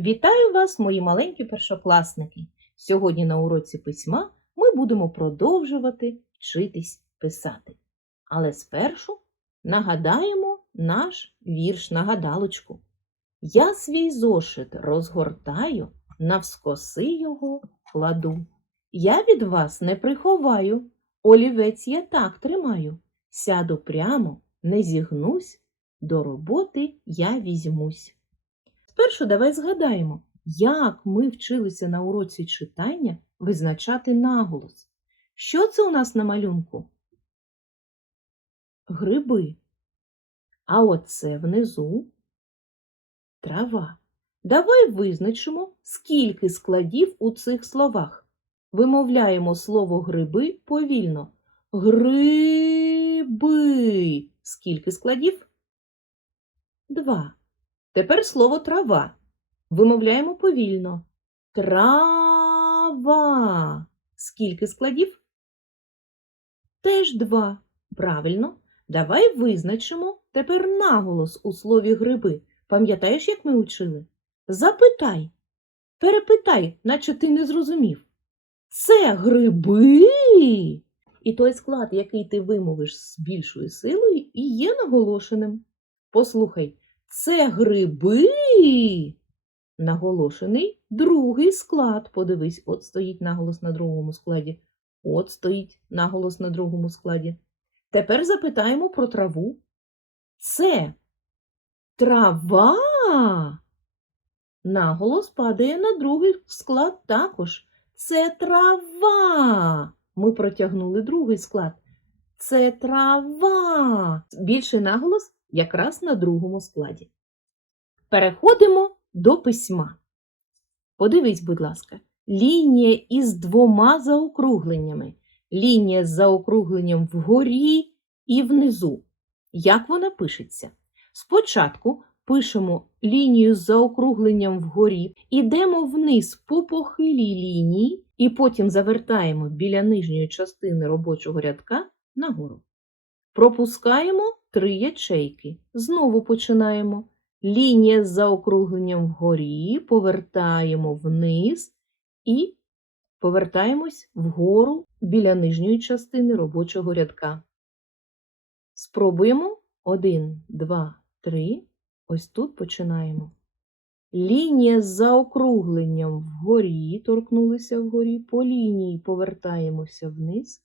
Вітаю вас, мої маленькі першокласники! Сьогодні на уроці письма ми будемо продовжувати вчитись писати. Але спершу нагадаємо наш вірш на гадалочку. Я свій зошит розгортаю, навскоси його кладу. Я від вас не приховаю, олівець я так тримаю. Сяду прямо, не зігнусь, до роботи я візьмусь. Спершу давай згадаємо, як ми вчилися на уроці читання визначати наголос. Що це у нас на малюнку? Гриби. А оце внизу трава. Давай визначимо, скільки складів у цих словах. Вимовляємо слово гриби повільно. Гриби. Скільки складів? Два. Тепер слово трава. Вимовляємо повільно. Трава. Скільки складів? Теж два. Правильно. Давай визначимо тепер наголос у слові гриби. Пам'ятаєш, як ми учили? Запитай. Перепитай, наче ти не зрозумів. Це гриби. І той склад, який ти вимовиш з більшою силою, і є наголошеним. Послухай, це гриби. Наголошений другий склад. Подивись, от стоїть наголос на другому складі. От стоїть наголос на другому складі. Тепер запитаємо про траву. Це трава. Наголос падає на другий склад також. Це трава. Ми протягнули другий склад. Це трава. Більший наголос якраз на другому складі. Переходимо до письма. Подивись, будь ласка, лінія із двома заокругленнями. Лінія з заокругленням вгорі і внизу. Як вона пишеться? Спочатку пишемо лінію з заокругленням вгорі, ідемо вниз по похилій лінії і потім завертаємо біля нижньої частини робочого рядка нагору. Пропускаємо три ячейки. Знову починаємо. Лінія з заокругленням вгорі, повертаємо вниз і повертаємось вгору біля нижньої частини робочого рядка. Спробуємо. Один, два, три. Ось тут починаємо. Лінія з заокругленням вгорі, торкнулися вгорі, по лінії повертаємося вниз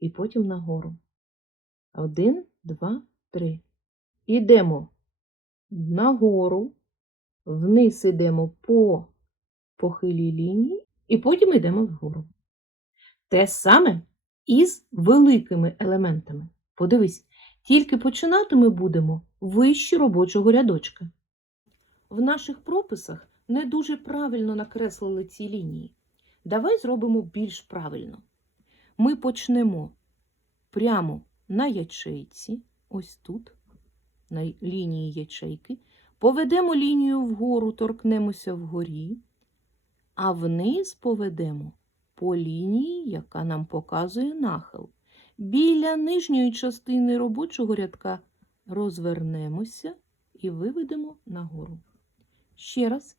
і потім нагору. Один, два, три. Ідемо нагору, вниз ідемо по похилій лінії і потім йдемо вгору. Те саме із великими елементами. Подивись, тільки починати ми будемо вище робочого рядочка. В наших прописах не дуже правильно накреслили ці лінії. Давай зробимо більш правильно. Ми почнемо прямо на ячейці, ось тут, на лінії ячейки, поведемо лінію вгору, торкнемося вгорі, а вниз поведемо по лінії, яка нам показує нахил. Біля нижньої частини робочого рядка розвернемося і виведемо нагору. Ще раз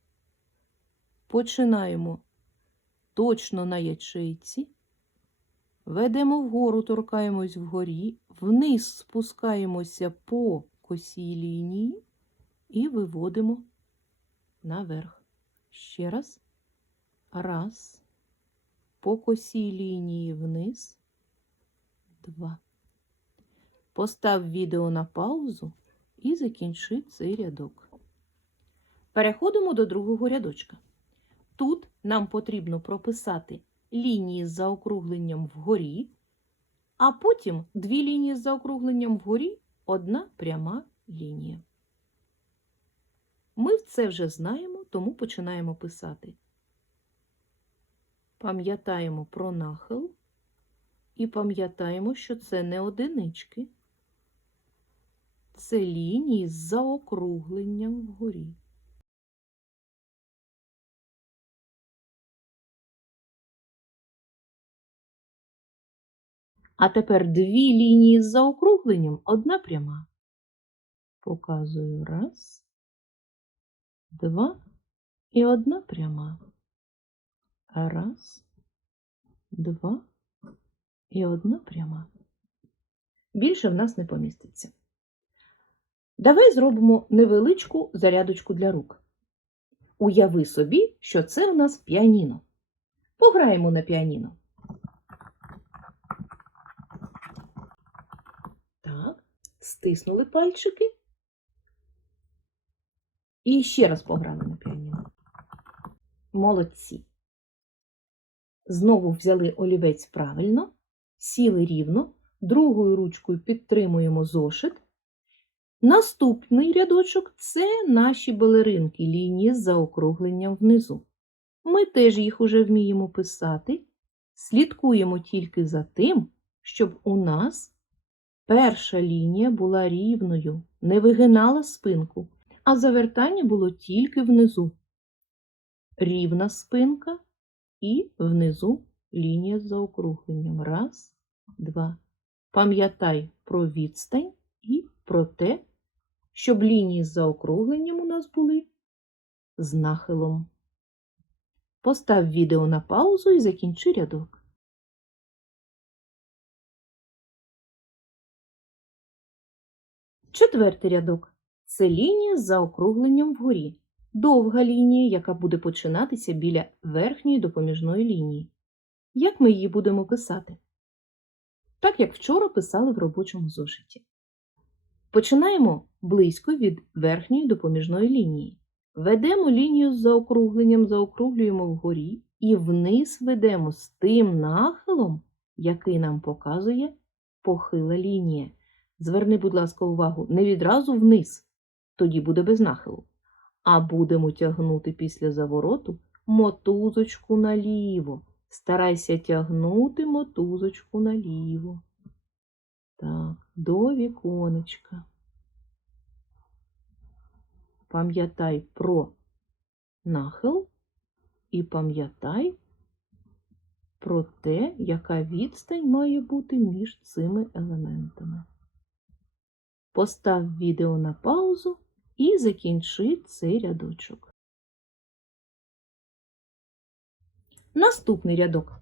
починаємо точно на ячейці. Ведемо вгору, торкаємось вгорі, вниз спускаємося по косій лінії і виводимо наверх. Ще раз. Раз. По косій лінії вниз. Два. Постав відео на паузу і закінчи цей рядок. Переходимо до другого рядочка. Тут нам потрібно прописати лінії з заокругленням вгорі, а потім дві лінії з заокругленням вгорі, одна пряма лінія. Ми це вже знаємо, тому починаємо писати. Пам'ятаємо про нахил і пам'ятаємо, що це не одинички, це лінії з заокругленням вгорі. А тепер дві лінії з заокругленням, одна пряма. Показую раз, два і одна пряма. Раз, два і одна пряма. Більше в нас не поміститься. Давай зробимо невеличку зарядочку для рук. Уяви собі, що це у нас піаніно. Пограємо на піаніно. Так, стиснули пальчики. І ще раз пограли на піаніно. Молодці. Знову взяли олівець правильно, сіли рівно, другою ручкою підтримуємо зошит. Наступний рядочок це наші балеринки, лінії з заокругленням внизу. Ми теж їх уже вміємо писати. Слідкуємо тільки за тим, щоб у нас перша лінія була рівною, не вигинала спинку, а завертання було тільки внизу. Рівна спинка і внизу лінія з заокругленням. Раз, два. Пам'ятай про відстань і про те, щоб лінії з заокругленням у нас були з нахилом. Постав відео на паузу і закінчи рядок. Четвертий рядок це лінія з заокругленням вгорі. Довга лінія, яка буде починатися біля верхньої допоміжної лінії. Як ми її будемо писати? Так як вчора писали в робочому зошиті. Починаємо близько від верхньої допоміжної лінії. Ведемо лінію з заокругленням, заокруглюємо вгорі і вниз ведемо з тим нахилом, який нам показує похила лінія. Зверни, будь ласка, увагу, не відразу вниз, тоді буде без нахилу. А будемо тягнути після завороту мотузочку наліво. Старайся тягнути мотузочку наліво. Так, до віконечка. Пам'ятай про нахил і пам'ятай про те, яка відстань має бути між цими елементами. Постав відео на паузу і закінчи цей рядочок. Наступний рядок.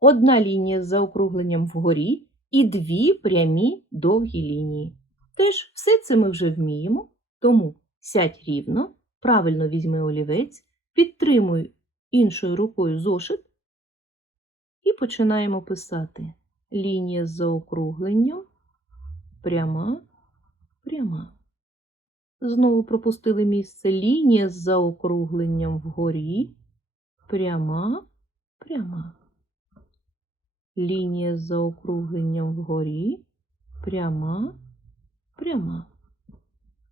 Одна лінія з заокругленням вгорі і дві прямі довгі лінії. Теж все це ми вже вміємо, тому сядь рівно, правильно візьми олівець, підтримуй іншою рукою зошит і починаємо писати лінія з заокругленням, пряма, пряма. Знову пропустили місце лінія з заокругленням вгорі, пряма, пряма. Лінія з заокругленням вгорі, пряма, пряма.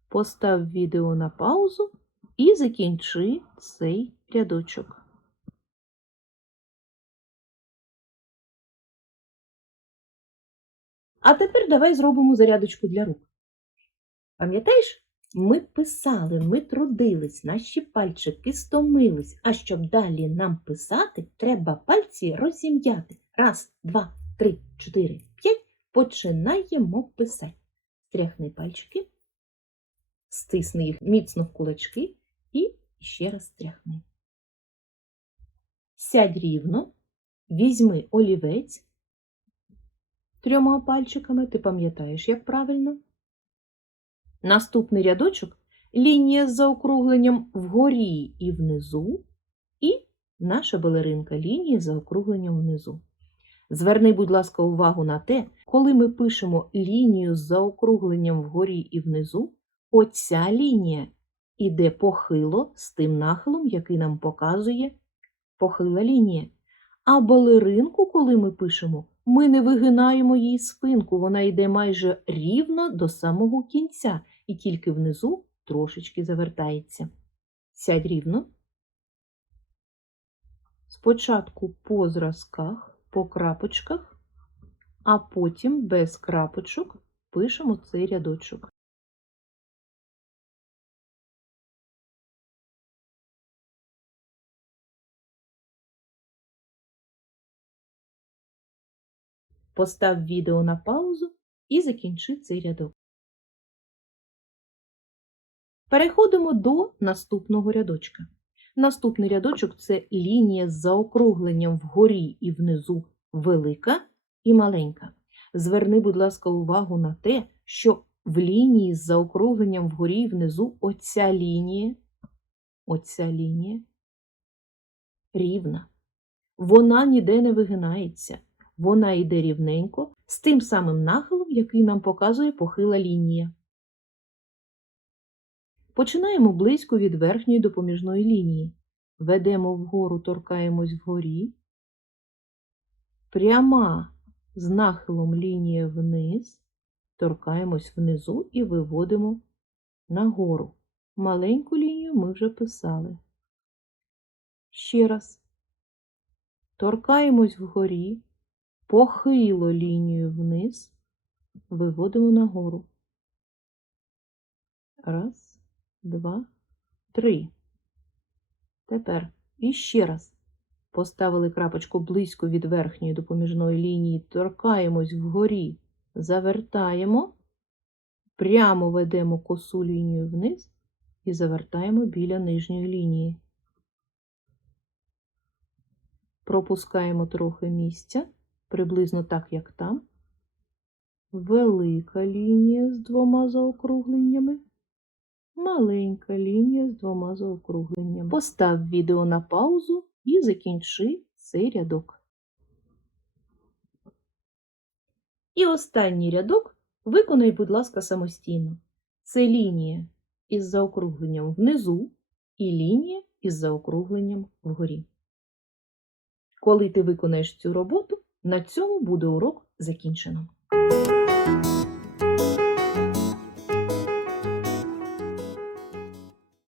Постав відео на паузу і закінчи цей рядочок. А тепер давай зробимо зарядочку для рук. Пам'ятаєш, ми писали, ми трудились, наші пальчики стомились, а щоб далі нам писати, треба пальці розім'яти. Раз, два, три, чотири, п'ять. Починаємо писати. Стряхни пальчики, стисни їх міцно в кулачки і ще раз стряхни. Сядь рівно, візьми олівець трьома пальчиками, ти пам'ятаєш, як правильно. Наступний рядочок лінія з заокругленням вгорі і внизу, і наша балеринка лінії з заокругленням внизу. Зверни, будь ласка, увагу на те, коли ми пишемо лінію з заокругленням вгорі і внизу, оця лінія іде похило з тим нахилом, який нам показує похила лінія. А балеринку, коли ми пишемо, ми не вигинаємо їй спинку, вона йде майже рівно до самого кінця і тільки внизу трошечки завертається. Сядь рівно. Спочатку по зразках, по крапочках, а потім без крапочок пишемо цей рядочок. Постав відео на паузу і закінчи цей рядок. Переходимо до наступного рядочка. Наступний рядочок це лінія з заокругленням вгорі і внизу велика і маленька. Зверни, будь ласка, увагу на те, що в лінії з заокругленням вгорі і внизу оця лінія, оця лінія рівна. Вона ніде не вигинається. Вона йде рівненько з тим самим нахилом, який нам показує похила лінія. Починаємо близько від верхньої допоміжної лінії. Ведемо вгору, торкаємось вгорі. Пряма з нахилом лінія вниз, торкаємось внизу і виводимо нагору. Маленьку лінію ми вже писали. Ще раз. Торкаємось вгорі, похило лінію вниз, виводимо нагору. Раз, два, три. Тепер іще раз. Поставили крапочку близько від верхньої допоміжної лінії, торкаємось вгорі, завертаємо, прямо ведемо косу лінію вниз і завертаємо біля нижньої лінії. Пропускаємо трохи місця, приблизно так, як там. Велика лінія з двома заокругленнями. Маленька лінія з двома заокругленнями. Постав відео на паузу і закінчи цей рядок. І останній рядок виконай, будь ласка, самостійно. Це лінія із заокругленням внизу і лінія із заокругленням вгорі. Коли ти виконаєш цю роботу, на цьому буде урок закінчено.